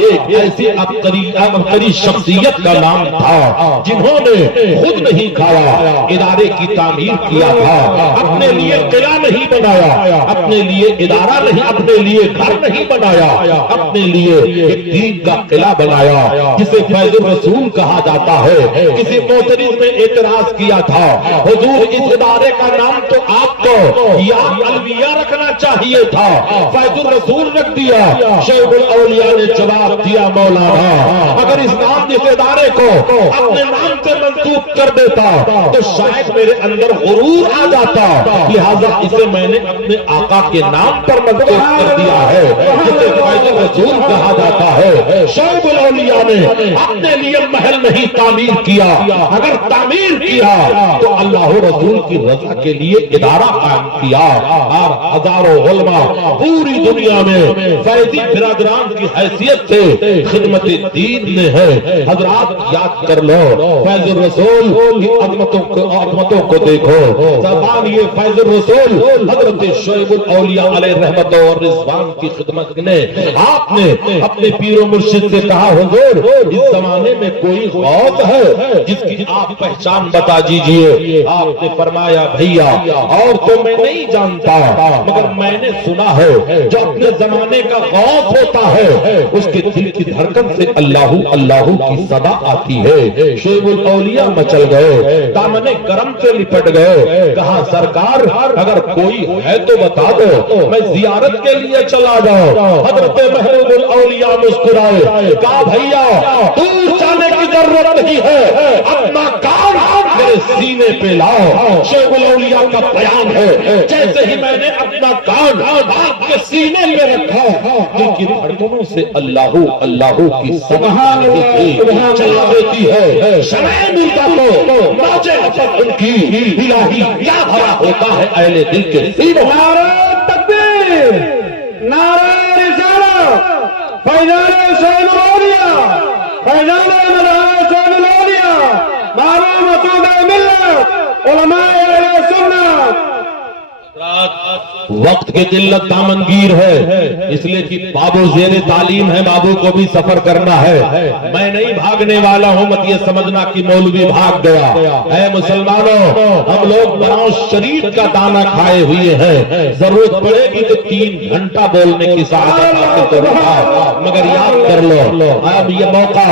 ایک ایسی عبقری شخصیت کا نام تھا جنہوں نے خود نہیں کھایا، ادارے کی تعمیر کیا تھا، اپنے لیے قلعہ نہیں بنایا، اپنے لیے ادارہ نہیں، اپنے لیے گھر نہیں بنایا، اپنے لیے ایک دین کا قلعہ بنایا جسے فیض الرسول کہا جاتا ہے۔ کسی معترض نے اعتراض کیا تھا، حضور اس ادارے کا نام تو آپ کو یا الویہ رکھنا چاہیے تھا، فیض الرسول رکھ دیا۔ شیخ الاولیاء نے جواب دیا، مولانا اگر اس نام جس ادارے کو اپنے نام سے منسوب کر دیتا تو شاید میرے اندر غرور آ جاتا، لہذا اسے میں نے اپنے آقا کے نام پر منسوب کر دیا ہے جسے فیض الرسول کہا جاتا ہے۔ شیخ الاولیاء نے اپنے لیے محل نہیں تعمیر کیا، اگر تعمیر کیا تو اللہ رسول کی رضا کے لیے ادارہ قائم کیا، اور ہزاروں علماء پوری دنیا میں فیضی برادران کی حیثیت سے خدمت دین میں ہے۔ حضرات یاد کر لو، فیض الرسول کی عظمتوں کو دیکھو۔ زبان یہ فیض الرسول حضرت شعیب الاولیاء علیہ رحمت اور رضوان کی خدمت نے آپ نے اپنے پیر و مرشد سے کہا، حضور اس زمانے میں کوئی غوث ہے جس کی آپ پہچان بتا دیجئے۔ آپ نے فرمایا، بھیا اور تو میں نہیں جانتا مگر میں نے سنا ہے جو اپنے زمانے کا غوث ہوتا ہے اس کے دل کی دھڑکن سے اللہ اللہ کی صدا آتی ہے۔ شیخ الاولیاء مچل گئے، دامن کرم سے لپٹ گئے، کہا سرکار اگر کوئی ہے تو بتا دو، میں زیارت کے لیے چلا جاؤں۔ حضرت محبوب الاولیاء مسکرائے، کہا بھیا دور جانے کی ضرورت نہیں ہے، اپنا کام میرے سینے پہ لاؤ۔ شیخ الاولیاء کا بیان ہے، جیسے ہی میں نے اپنا کام آپ کے سینے میں رکھا، دل کی دھڑکنوں سے اللہ اللہ کی صدا چلا دیتی ہے۔ شمع مردا کو موجے نفرت ان کی الہی کیا بھرا ہوتا ہے اہل دل کے سینوں۔ نعرہ تکبیر، نعرہ رسالت، فیضان شیخ الاولیاء، فیضان مدارس شیخ الاولیاء، معلوم مقصود ملت علماء اہل سنت۔ وقت کے قلت دامنگیر ہے، اس لیے کہ بابو زیر تعلیم ہے، بابو کو بھی سفر کرنا ہے۔ میں نہیں بھاگنے والا ہوں، مت یہ سمجھنا کہ مولوی بھاگ گیا۔ اے مسلمانوں، ہم لوگ براؤ شریف کا دانہ کھائے ہوئے ہیں، ضرورت پڑے گی تو 3 گھنٹہ بولنے کی سعادت حاصل کروں گا، مگر یاد کر لو اب یہ موقع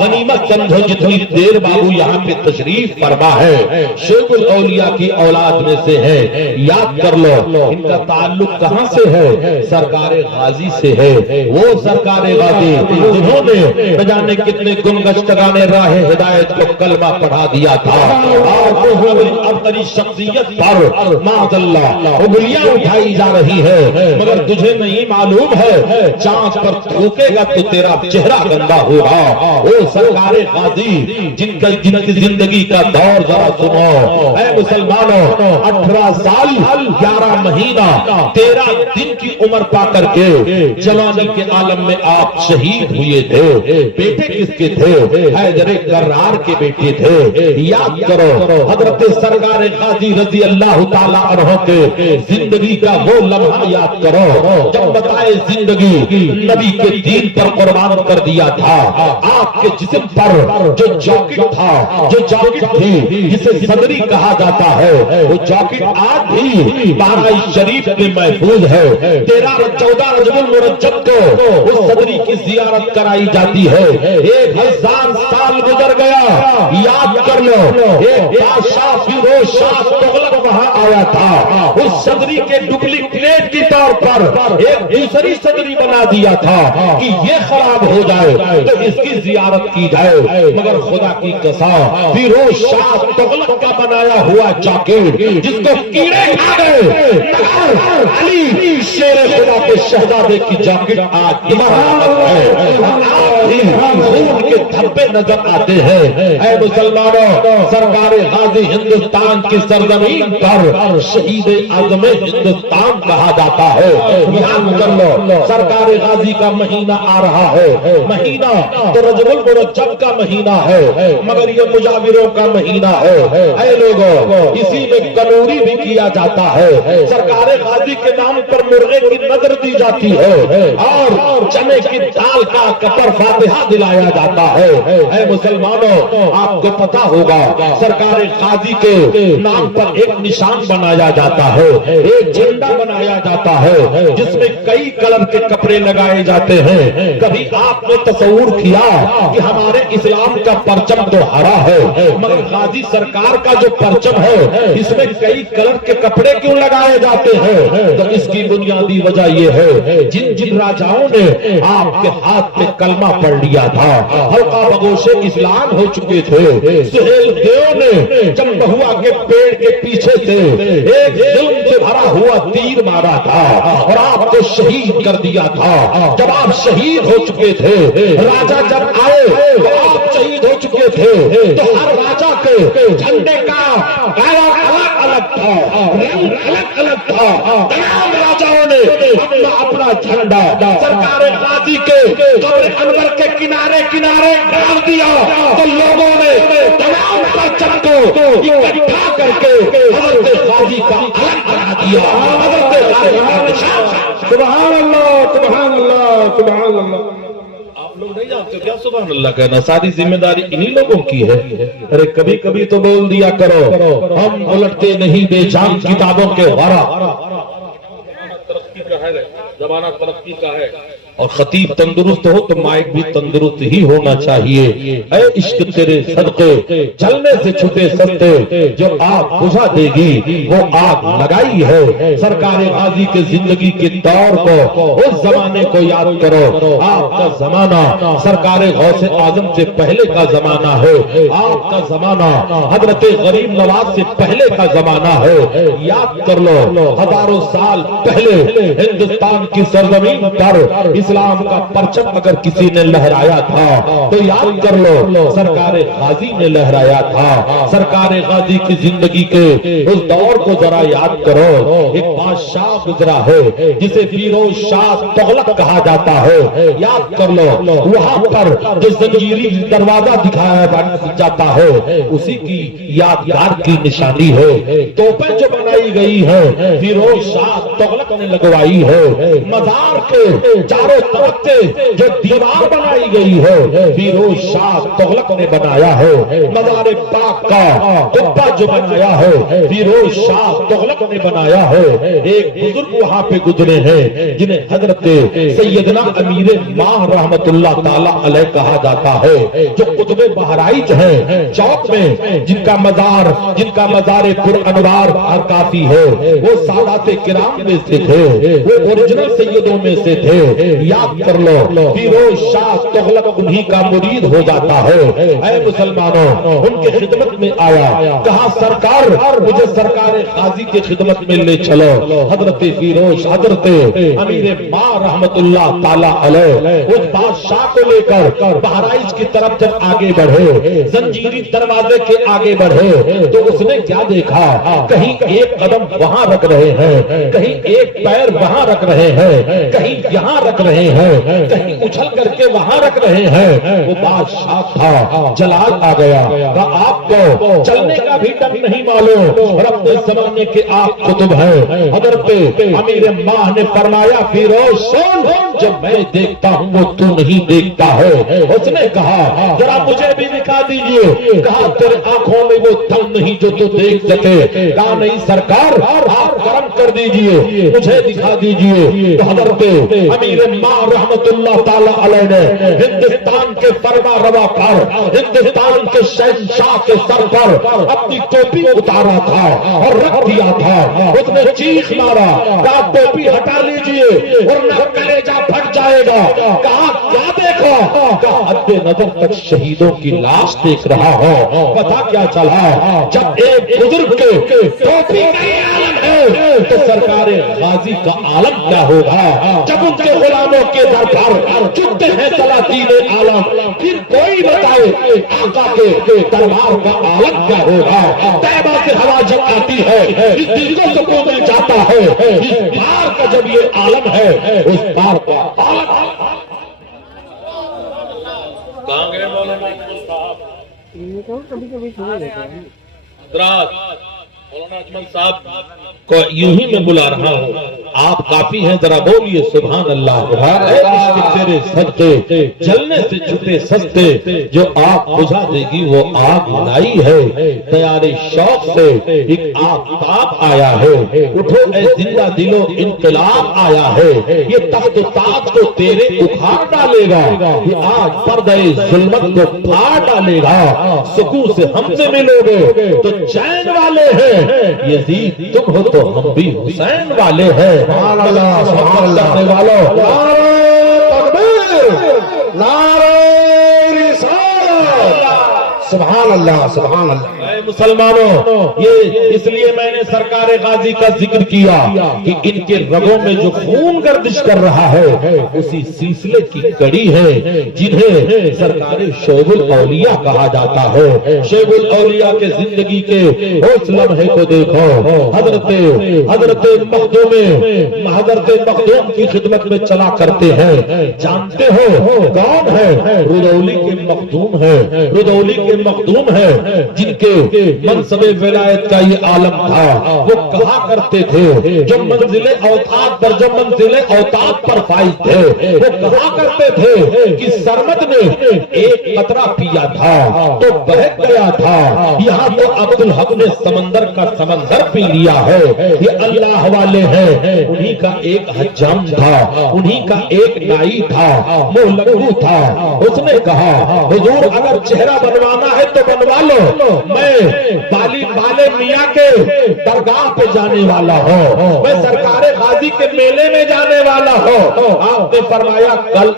غنیمت سمجھو جتنی دیر بابو یہاں پہ تشریف فرما ہے، شیخ الاولیاء کی اولاد میں سے ہے۔ یاد کر لو ان کا تعلق کہاں سے ہے؟ سرکار غازی سے ہے۔ وہ سرکار غازی جنہوں نے بجانے کتنے گنگشتگان راہ ہدایت کو کلمہ پڑھا دیا تھا، اور عبقری شخصیت پر معاذ اللہ انگلیاں اٹھائی جا رہی ہے، مگر تجھے نہیں معلوم ہے چاند پر تھوکے گا تو تیرا چہرہ گندا ہوگا۔ وہ سرکار غازی جن کی زندگی کا دور ذرا سنو۔ اے مسلمانوں، 18 سال 11 مہینہ 13 دن کی عمر پا کر کے جوانی کے عالم میں آپ شہید ہوئے تھے۔ بیٹے کس کے تھے؟ حیدر کرار کے بیٹے تھے۔ یاد کرو حضرت سرکار غازی رضی اللہ تعالی عنہ کے زندگی کا وہ لمحہ یاد کرو جب بتائے زندگی نبی کے دین پر قربان کر دیا تھا۔ آپ کے جسم پر جو جاکٹ تھا، جو جاکٹ تھی جسے صدری کہا جاتا ہے، وہ جاکٹ آج بھی بارہ شریف میں محفوظ ہے۔ 13-14 رجب المرجب کو اس صدری کی زیارت کرائی جاتی ہے۔ 1000 سال گزر گیا، یاد کر لو ایک بادشاہ فیروز شاہ تغلق وہاں آیا تھا، اس صدری کے ڈپلیکیٹ کے طور پر ایک دوسری صدری بنا دیا تھا کہ یہ خراب ہو جائے تو اس کی زیارت کی جائے، مگر خدا کی قسم فیروز شاہ تغلق کا بنایا ہوا جاکٹ جس کو کیڑے کھا گئے، علی شیر خدا کے شہزادے کی جاکٹ آج امانت ہے، خون کے دھبے نظر آتے ہیں۔ اے مسلمانوں، سرکار غازی ہندوستان کی سرزمین پر شہید اعظم ہندوستان کہا جاتا ہے۔ یاد کر لو، سرکار غازی کا مہینہ آ رہا ہے، مہینہ تو رجب المرجب کا مہینہ ہے، مگر یہ مجاوروں کا مہینہ ہے۔ اے لوگوں، اسی میں کنوری بھی کیا جاتا ہے، سرکار غازی کے نام پر مرغے کی نظر دی جاتی ہے اور چنے کی دال کا کپر فاتحہ دلایا جاتا ہے۔ اے مسلمانوں، آپ کو پتا ہوگا سرکار غازی کے نام پر ایک نشان بنایا جاتا ہے، ایک جھنڈا بنایا جاتا ہے جس میں کئی کلر کے کپڑے لگائے جاتے ہیں۔ کبھی آپ نے تصور کیا کہ ہمارے اسلام کا پرچم تو ہرا ہے، مگر غازی سرکار کا جو پرچم ہے اس میں کئی کلر کے کپڑے کیوں لگائے جاتے ہیں؟ تو اس کی بنیادی وجہ یہ ہے، جن راجاؤں نے آپ کے ہاتھ پہ کلمہ پڑھ لیا تھا، حلقہ بگوش اسلام ہو چکے تھے، سہیل دیو نے جب مہوا کے پیڑ کے پیچھے سے ایک ظلم سے بھرا ہوا تیر مارا تھا اور آپ کو شہید کر دیا تھا۔ جب آپ شہید ہو چکے تھے، راجا جب آئے تو آپ شہید ہو چکے تھے، تو ہر راجا کے جھنڈے کا الگ الگ تھا، رنگ الگ الگ تھا۔ تمام راجاؤں نے اپنا اپنا جھنڈا سرکار غازی کے قبر انور کے کنارے کنارے ڈال دیا، تو لوگوں نے تمام پرچم کو اکٹھا کر کے حضرت غازی کا الگ بنا دیا، حضرت غازی کا نشان۔ سبحان اللہ، سبحان اللہ، سبحان اللہ۔ آپ لوگ نہیں جانتے کیا سبحان اللہ کہنا؟ ساری ذمہ داری انہی لوگوں کی ہے۔ ارے کبھی کبھی تو بول دیا کرو، ہم الٹتے نہیں بے جان کتابوں کے ورا۔ ترقی کا ہے، زمانہ ترقی کا ہے، اور خطیب تندرست ہو تو مائک بھی تندرست ہی ہونا چاہیے۔ اے عشق تیرے صدقے جلنے سے چھٹے سستے، جو آگ بجھا دے گی وہ آگ لگائی ہے۔ سرکار غازی کے زندگی کے دور کو، اس زمانے کو یاد کرو۔ آپ کا زمانہ سرکار غوث اعظم سے پہلے کا زمانہ ہے، آپ کا زمانہ حضرت غریب نواز سے پہلے کا زمانہ ہے۔ یاد کر لو، ہزاروں سال پہلے ہندوستان کی سرزمین پر اسلام کا پرچم اگر کسی نے لہرایا تھا تو یاد کر لو سرکار غازی نے لہرایا تھا۔ سرکار غازی کی زندگی کے اس دور کو ذرا یاد کرو۔ ایک بادشاہ گزرا ہے جسے فیروز شاہ تغلق کہا جاتا ہے، یاد کر لو۔ وہاں پر جو زنجیری دروازہ دکھایا جاتا ہے اسی کی یادگار کی نشانی ہے۔ توپیں جو بنائی گئی ہے فیروز شاہ تغلق نے لگوائی ہے۔ مزار کے چاروں طرف سے جو دیوار بنائی گئی ہے فیروز شاہ تغلق نے بنایا ہے۔ مزار پاک کا قبہ جو بنایا ہے فیروز شاہ تغلق نے بنایا ہے۔ ایک بزرگ وہاں پہ گزرے ہیں جنہیں حضرت سیدنا امیر ماہ رحمت اللہ تعالی علیہ کہا جاتا ہے، جو قطب بہرائچ ہیں چوک میں، جن کا مزار پر انوار کافی ہے۔ وہ سادات کرام میں سے تھے، وہ اوریجنل سیدوں میں سے تھے۔ یاد کر لو، فیروز شاہ تغلق انہی کا مرید ہو جاتا ہے۔ اے مسلمانوں، ان کے خدمت میں آیا، کہا سرکار مجھے سرکار غازی کی خدمت میں لے چلو۔ حضرت فیروز حضرت امیر ماہ رحمت اللہ تعالی علیہ اس بادشاہ کو لے کر بہرائچ کی طرف جب آگے بڑھے، زنجیری دروازے کے آگے بڑھے تو اس نے کیا دیکھا؟ کہیں ایک قدم وہاں رکھ رہے ہیں، کہیں ایک پیر وہاں رکھ رہے ہیں، کہیں یہاں رکھ رہے ہیں، کہیں اچھل کر کے وہاں رکھ رہے ہیں۔ وہ بادشاہ تھا، جلال آ گیا، آپ کو چلنے کا بھی ڈر نہیں معلوم، رب زمانے کے آپ قطب ہیں۔ حضرت امیر ماہ نے فرمایا فیروز سن، جب میں دیکھتا ہوں وہ تو نہیں دیکھتا ہے۔ اس نے کہا ذرا مجھے بھی دکھا دیجئے، کہا تیرے آنکھوں میں وہ دم نہیں جو تو دیکھ سکے، کہا نہیں سرکار آپ کرم کر دیجئے مجھے دکھا دیجئے۔ تو حضرت امیر ماہ رحمت اللہ تعالی علیہ نے ہندوستان کے فرما روا پر، ہندوستان کے شہنشاہ کے سر پر اپنی ٹوپی اتارا تھا اور رکھ دیا تھا۔ اس نے چیخ مارا، کہا ٹوپی ہٹا لیجئے ورنہ کلیجہ پھٹ جائے گا۔ کہا کیا دیکھا؟ کہا حد نظر تک شہیدوں کی لاش دیکھ رہا ہو۔ پتا کیا چلا؟ جب ایک بزرگ کے ٹوپی کا عالم ہے تو سرکار غازی کا عالم کیا ہوگا جب ان کے غلاموں کے در پر چکتے ہیں سلاطین عالم؟ پھر کوئی بتائے آقا کے دربار کا عالم کیا ہوگا؟ طیبہ سے ہوا جب آتی ہے اس دل کو سکون مل جاتا ہے، اس پار کا جب یہ عالم ہے اس پار کا عالم۔ کہاں گئے مولانا اجمل صاحب؟ حضرات مولانا اجمل صاحب کو یوں ہی میں بلا رہا ہوں، آپ کافی ہیں، ذرا بولیے سبحان اللہ۔ اے عشق تیرے صدقے جلنے سے چھٹے سستے، جو آگ بجھا دے گی وہ آگ لائی ہے، تیارے شوق سے ایک آفتاب آیا ہے، اٹھو اے زندہ دلو انقلاب آیا ہے، یہ تخت و تاج کو تیرے اکھاڑ ڈالے گا، یہ آج پردہ ظلمت کو پھاڑ ڈالے گا، سکون سے ہم سے ملو گے تو چین والے ہیں، یزید تم ہو تو ہم بھی حسین والے ہیں۔ سبحان اللہ، سبحان اللہ، نعرہ تکبیر، نعرہ رسالت، سبحان اللہ، سبحان اللہ۔ اے مسلمانوں، یہ اس لیے میں نے سرکار غازی کا ذکر کیا کہ ان کے رگوں میں جو خون گردش کر رہا ہے اسی سلسلے کی کڑی ہے جنہیں سرکار شعیب الاولیاء کہا جاتا ہے۔ شعیب الاولیاء کے زندگی کے اس لمحے کو دیکھو، حضرت مخدوم کی خدمت میں چلا کرتے ہیں، جانتے ہو کون ہے؟ رودولی کے مخدوم ہے، رودولی کے مخدوم ہے جن کے منصب ولایت کا یہ عالم تھا۔ وہ کہا کرتے تھے جو منزل اوتاد پر فائز تھے، وہ کہا کرتے تھے کہ سرمد نے ایک قطرہ پیا تھا تو بہک گیا تھا، یہاں تو عبدالحق نے سمندر کا سمندر پی لیا ہے۔ یہ اللہ والے ہیں، انہی کا ایک حجام تھا، انہی کا ایک نائی تھا، مہلکو تھا، اس نے کہا حضور اگر چہرہ بنوانا ہے تو بنوا لو، میں بالے میاں کے درگاہ پہ جانے والا ہوں، میں سرکار غازی کے میلے میں جانے والا ہوں۔ آپ نے فرمایا کل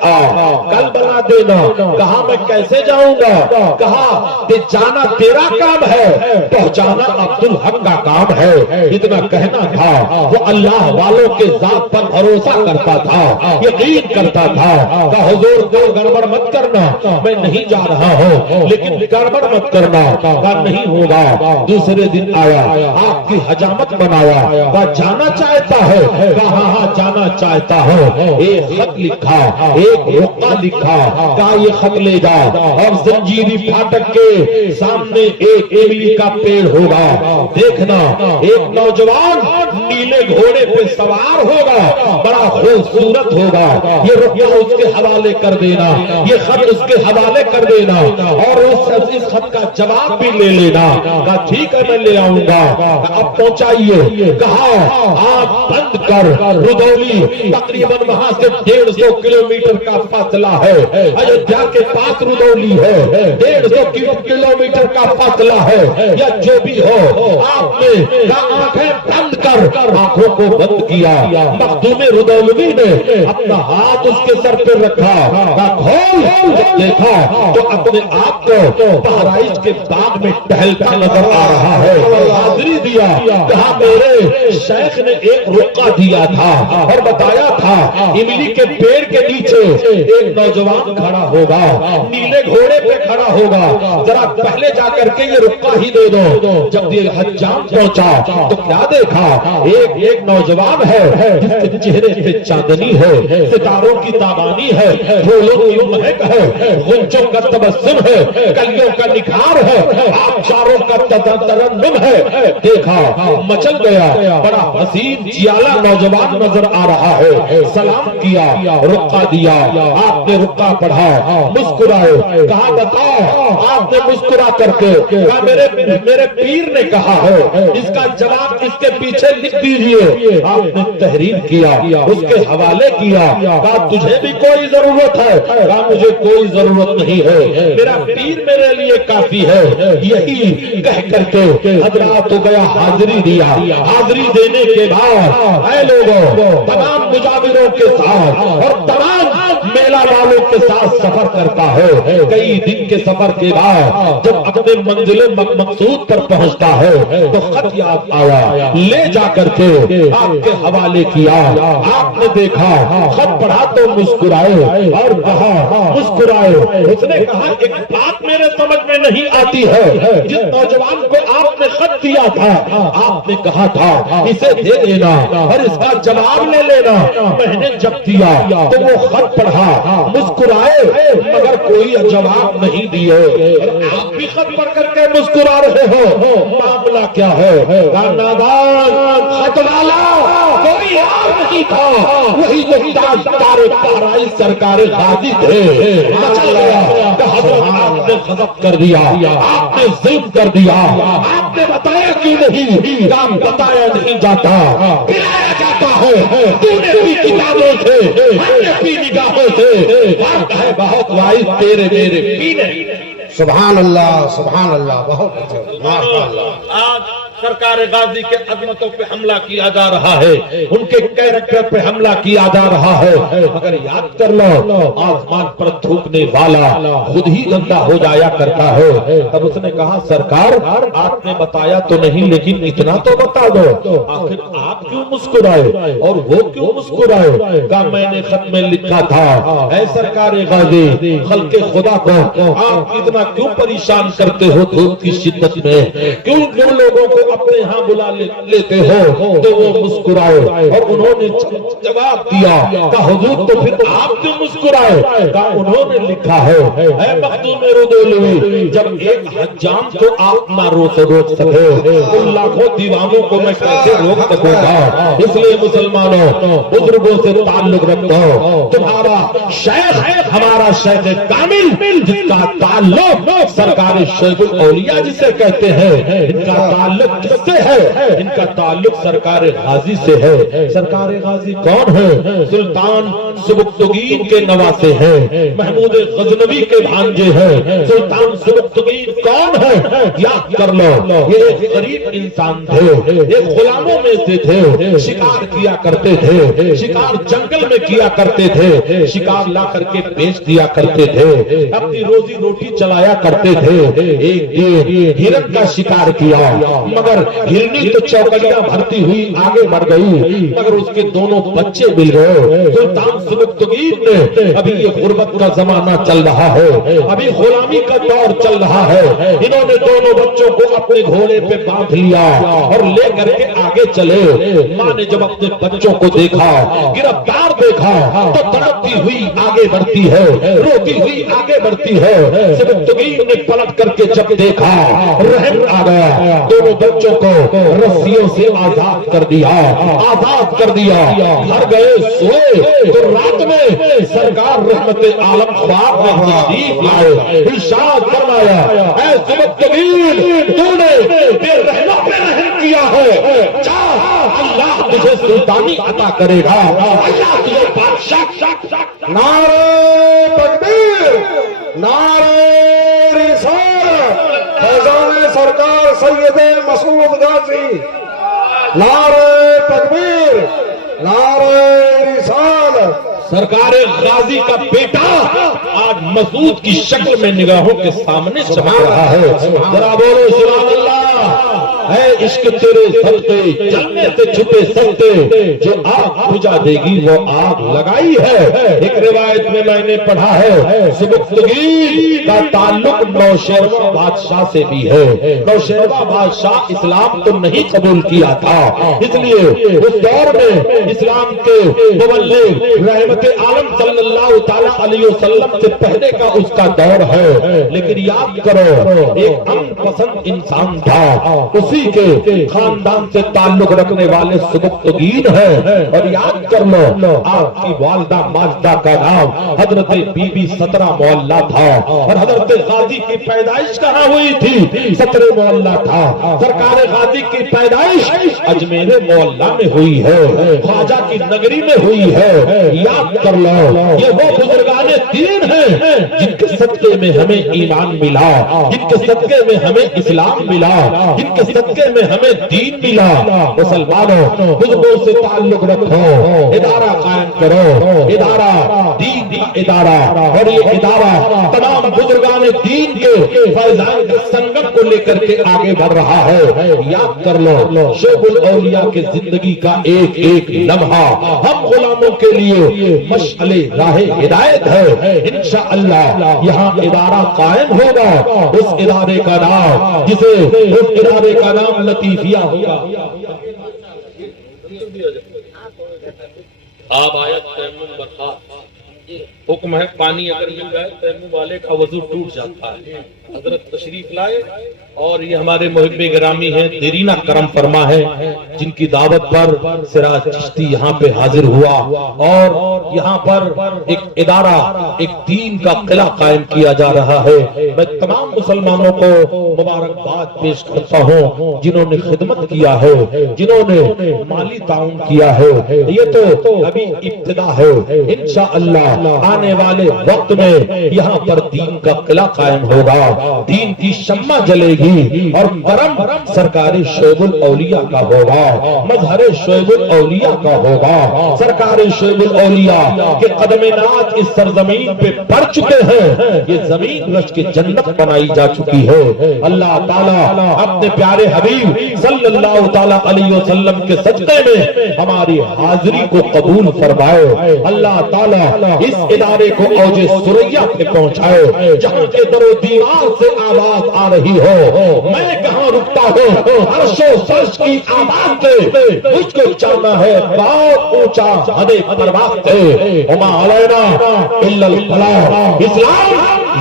کل بنا دینا۔ کہا میں کیسے جاؤں گا؟ کہا کہ جانا تیرا کام ہے، پہنچانا عبدالحق کا کام ہے۔ اتنا کہنا تھا، وہ اللہ والوں کے ذات پر بھروسہ کرتا تھا، یقین کرتا تھا۔ کہا حضور کوئی گڑبڑ مت کرنا، میں نہیں جا رہا ہوں لیکن گڑبڑ مت کرنا۔ کہا نہیں ہوگا۔ دوسرے دن آیا، آپ کی حجامت بنایا، کہا جانا چاہتا ہے؟ کہا ہاں جانا چاہتا ہوں۔ ایک خط لکھا، ایک رقعہ لکھا، کہا یہ خط لے جا اور زنجیری پھاٹک کے سامنے ایک املی کا پیڑ ہوگا، دیکھنا ایک نوجوان نیلے گھوڑے پہ سوار ہوگا، بڑا خوبصورت ہوگا، یہ رقعہ اس کے حوالے کر دینا، یہ خط اس کے حوالے کر دینا اور اس خط کا جواب بھی لے لینا۔ کہا ٹھیک ہے میں لے آؤں گا۔ اب پہنچائیے۔ کہا آپ بند کر رودولی، تقریباً وہاں سے 150 کلومیٹر کا فاصلہ ہے، ایودھیا کے پاس رودولی ہے، 150 کلومیٹر کا فاصلہ ہے یا جو بھی ہو۔ آپ نے آنکھیں بند کر آنکھوں کو بند کیا، مخدوم رودولوی نے اپنا ہاتھ اس کے سر پہ رکھا، کہا کھول، دیکھا تو اپنے آپ کو بہرائچ کے باغ میں ٹہلتا نظر آ رہا ہے۔ حاضری دیا، کہا میرے شیخ نے ایک رقعہ دیا تھا اور بتایا تھا املی کے پیڑ کے نیچے ایک نوجوان کھڑا ہوگا، نیلے گھوڑے پہ کھڑا ہوگا، ذرا پہلے جا کر کے یہ رقعہ ہی دے دو۔ جب یہ حجام پہنچا تو کیا دیکھا؟ ایک نوجوان ہے جس کے چہرے پہ چاندنی ہے، ستاروں کی تابانی ہے، پھولوں کی مہک ہے، غنچوں کا تبسم ہے، کلیوں کا نکھار ہے، آبشاروں کا ترنم ہے۔ دیکھا مچل گیا، بڑا حسین جیالا نوجوان نظر آ رہا ہے۔ سلام کیا، رقعہ دیا، آپ نے رقعہ پڑھا، مسکرائے، کہا بتاؤ۔ آپ نے مسکرا کر کے کہا میرے پیر نے کہا ہے اس کا جواب اس کے پیچھے لکھ دیجئے۔ آپ نے تحریر کیا، اس کے حوالے کیا، کہا تجھے بھی کوئی ضرورت ہے؟ کہا مجھے کوئی ضرورت نہیں ہے، میرا پیر میرے لیے کافی ہے۔ یہی کہہ کر کے حضرات ہو گیا، حاضری دیا۔ حاضری دینے کے بعد اے لوگوں، تمام مجاوروں کے ساتھ اور تمام میلہ والوں کے ساتھ سفر کرتا ہے، کئی دن کے سفر کے بعد جب اپنے منزل مقصود پر پہنچتا ہے تو خط یاد آیا، لے جا کر کے آپ کے حوالے کیا۔ آپ نے دیکھا، خط پڑھا تو مسکرائے اور کہا مسکرائے، اس نے کہا ایک بات میرے سمجھ میں نہیں آتی ہے، جس نوجوان کو آپ نے خط دیا تھا آپ نے کہا تھا اسے دے دینا اور اس کا جواب لے لینا، میں نے جب دیا تو وہ خط پڑھا، مسکرائے مگر کوئی جواب نہیں دیے، آپ بھی خط پڑھ کر کے مسکرا رہے ہو، معاملہ کیا ہے؟ نادان خط والا کوئی اور نہیں تھا، وہی سرکار غازی تھے۔ حضرت آپ نے غضب کر دیا، آپ نے ظلم کر دیا، آپ نے بتایا کیوں نہیں؟ کام بتایا نہیں جاتا، پلایا جاتا ہے، تو نے بھی کتابوں سے، ہم نے بھی نگاہوں سے، فرق ہے بہت واحد تیرے میرے پینے۔ سبحان اللہ، سبحان اللہ، بہت اچھا، ماشاء اللہ۔ آج سرکار غازی کے عظمتوں پہ حملہ کیا جا رہا ہے، ان کے کیریکٹر پہ حملہ کیا جا رہا ہے، مگر یاد کر لو آسمان پر تھوکنے والا خود ہی گندا ہو جایا کرتا ہے۔ تب اس نے کہا سرکار آپ نے بتایا تو نہیں لیکن اتنا تو بتا دو، آخر آپ کیوں مسکرائے اور وہ کیوں مسکرائے؟ کہا میں نے خط میں لکھا تھا اے سرکار غازی خلق خدا کو آپ اتنا کیوں پریشان کرتے ہو دھوپ کی شدت میں، کیوں لوگوں کو اپنے ہاں بلا لیتے ہو؟ تو وہ مسکرائے اور انہوں نے جواب دیا کہ حضور تو پھر آپ کیوں مسکرائے؟ کہ انہوں نے لکھا ہے اے مخدوم رودولوی جب ایک حجام کو آپ نہ روک سکے ان لاکھوں دیوانوں کو میں کیسے روک سکوں گا؟ اس لیے مسلمانوں بزرگوں سے تعلق رکھو، تمہارا شیخ ہمارا شیخ کامل جس کا تعلق سرکار شیخ الاولیاء جسے کہتے ہیں، ان کا تعلق کس سے ہے؟ ان کا تعلق سرکار غازی سے ہے۔ سرکار غازی کون ہے؟ سلطان سبکتگین کے نواسے ہیں، محمود غزنوی کے بھانجے ہیں۔ سلطان سبکتگین کون ہے؟ یاد کر لو یہ ایک غریب انسان تھے، ایک غلاموں میں سے تھے، شکار کیا کرتے تھے، شکار جنگل میں کیا کرتے تھے، شکار لا کر کے بیچ دیا کرتے تھے، اپنی روزی روٹی چلایا کرتے تھے۔ ایک دن ہرن کا شکار کیا مگر ہرنی تو چوکڑیاں بھرتی ہوئی آگے بڑھ گئی مگر اس کے دونوں بچے مل گئے۔ سلطان سبکتگین نے ابھی یہ غربت کا زمانہ چل رہا ہے، ابھی غلامی کا دور چل رہا ہے، انہوں نے دونوں بچوں کو اپنے گھوڑے پہ باندھ لیا اور لے کر کے آگے چلے۔ ماں نے جب اپنے بچوں کو دیکھا، گرفتار دیکھا تو تڑپتی ہوئی آگے بڑھتی ہے، روتی ہوئی آگے بڑھتی ہے۔ سبکتگین نے پلٹ کر کے جب دیکھا رحم آ گیا، دونوں بچوں کو رسیوں سے آزاد کر دیا، آزاد کر دیا، گھر گئے سوئے تو رات میں سرکار رحمت عالم خواب میں تشریف لائے، ارشاد فرمایا اے سبکتگین تو نے بے رحموں پہ رحم کیا ہے، چاہ اللہ تجھے سلطانی عطا کرے گا، اللہ تجھے بادشاہ۔ نعرہ تکبیر، نعرہ رسالت، فیضان سرکار سید مسعود غازی، نعرہ تکبیر، نعرہ رسالت۔ سرکار غازی کا بیٹا آج مسعود کی شکل میں نگاہوں کے سامنے چمک رہا ہے، ذرا بولو سبحان اللہ۔ ہے عشق تیرے صدقے جلنے سے چھپے سکتے، جو آگ بجھا دے گی وہ آگ لگائی ہے۔ ایک روایت میں میں نے پڑھا ہے سبکتگین کا تعلق نوشہرواں بادشاہ سے بھی ہے، نوشہرواں بادشاہ اسلام تو نہیں قبول کیا تھا، اس لیے اس دور میں اسلام کے مبلغ رحمت عالم صلی اللہ تعالی علیہ وسلم سے پہلے کا اس کا دور ہے، لیکن یاد کرو ایک امن پسند انسان تھا، اسی کے خاندان سے تعلق رکھنے والے سبکتگین ہیں۔ اور یاد کر لو آپ کی والدہ ماجدہ کا نام حضرت بی بی سترہ معلہ تھا، اور حضرت غازی کی پیدائش کہاں ہوئی تھی؟ سترہ معلہ تھا۔ سرکار غازی کی پیدائش اجمیر معلہ میں ہوئی ہے، خواجہ کی نگری میں ہوئی ہے۔ یاد کر لو یہ وہ بزرگان دین ہیں جن کے صدقے میں ہمیں ایمان ملا، جن کے صدقے میں ہمیں اسلام ملا۔ جن کے صدقے میں ہمیں دین ملا، مسلمانوں بزرگوں سے تعلق رکھو، ادارہ قائم کرو، ادارہ دین کا ادارہ، اور یہ ادارہ تمام بزرگان دین کے فیضان کے سنگم کو لے کر کے آگے بڑھ رہا ہے۔ یاد کر لو شیخ الاولیاء کے زندگی کا ایک ایک لمحہ ہم غلاموں کے لیے مشعل راہ ہدایت ہے۔ انشاءاللہ یہاں ادارہ قائم ہوگا، اس ادارے کا نام لطیفیہ ہوگا۔ آپ آیت تیمم برخاست، حکم ہے پانی اگر مل جائے تیمم والے کا وضو ٹوٹ جاتا ہے۔ حضرت تشریف لائے اور یہ ہمارے محب گرامی ہیں، دیرینہ کرم فرما ہے، جن کی دعوت پر سراج چشتی یہاں پہ حاضر ہوا اور یہاں پر ایک ادارہ، ایک دین کا قلعہ قائم کیا جا رہا ہے۔ میں تمام مسلمانوں کو مبارکباد پیش کرتا ہوں جنہوں نے خدمت کیا ہے، جنہوں نے مالی تعاون کیا ہے۔ یہ تو ابھی ابتدا ہے، انشاءاللہ آنے والے وقت میں یہاں پر دین کا قلعہ قائم ہوگا، دین کی شمع جلے گی اور کرم سرکار شعیب الاولیاء کا ہوگا، مظہر شعیب الاولیاء کا ہوگا۔ سرکار شعیب الاولیاء کے قدم ناز اس سرزمین پہ پڑ چکے ہیں، یہ زمین رچ کے جنت بنائی جا چکی ہے۔ اللہ تعالیٰ اپنے پیارے حبیب صلی اللہ تعالیٰ علیہ وسلم کے صدقے میں ہماری حاضری کو قبول فرمائے۔ اللہ تعالیٰ اس ادارے کو اوج ثریا پہ پہنچائے، جہاں کے در و دیوار سے آواز آ رہی ہو میں کہاں رکتا ہوں، عرش و فرش کی آواز سے مجھ کو چلنا ہے بہت اونچا ہدے پرواز سے۔ وما علینا الا البلاغ۔ اسلام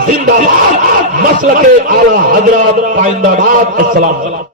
زندہ باد، مسلک اعلیٰ حضرات پائندہ باد۔ السلام علیکم۔